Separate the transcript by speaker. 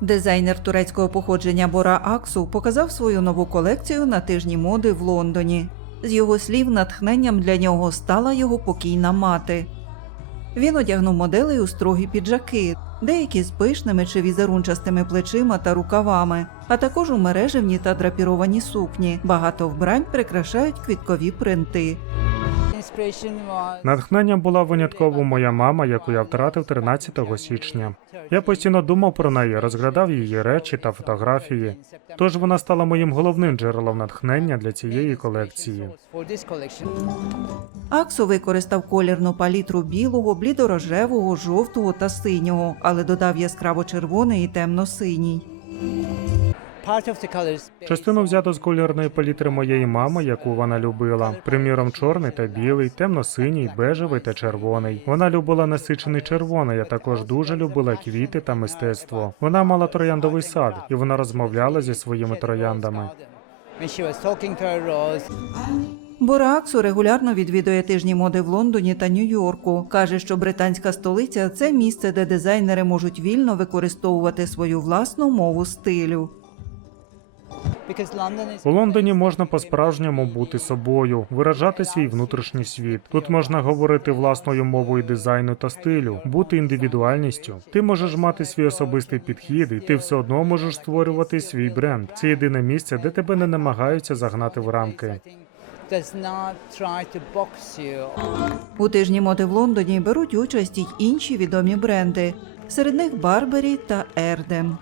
Speaker 1: Дизайнер турецького походження Бора Аксу показав свою нову колекцію на тижні моди в Лондоні. З його слів, натхненням для нього стала його покійна мати. Він одягнув моделей у строгі піджаки, деякі з пишними чи візерунчастими плечима та рукавами, а також у мережевні та драпіровані сукні. Багато вбрань прикрашають квіткові принти.
Speaker 2: Натхнення була винятково моя мама, яку я втратив 13 січня. Я постійно думав про неї, розглядав її речі та фотографії. Тож вона стала моїм головним джерелом натхнення для цієї колекції.
Speaker 1: Аксу використав колірну палітру білого, блідорожевого, жовтого та синього, але додав яскраво червоний і темно-синій.
Speaker 2: Частину взято з кольорної палітри моєї мами, яку вона любила. Приміром, чорний та білий, темно-синій, бежевий та червоний. Вона любила насичений червоний. а також дуже любила квіти та мистецтво. Вона мала трояндовий сад, і вона розмовляла зі своїми трояндами.
Speaker 1: Бора Аксу регулярно відвідує тижні моди в Лондоні та Нью-Йорку. Каже, що британська столиця це місце, де дизайнери можуть вільно використовувати свою власну мову стилю.
Speaker 2: У Лондоні можна по-справжньому бути собою, виражати свій внутрішній світ. Тут можна говорити власною мовою дизайну та стилю, бути індивідуальністю. Ти можеш мати свій особистий підхід, і ти все одно можеш створювати свій бренд. Це єдине місце, де тебе не намагаються загнати в рамки.
Speaker 1: У тижні моди в Лондоні беруть участь й інші відомі бренди. Серед них Барбері та Ердем.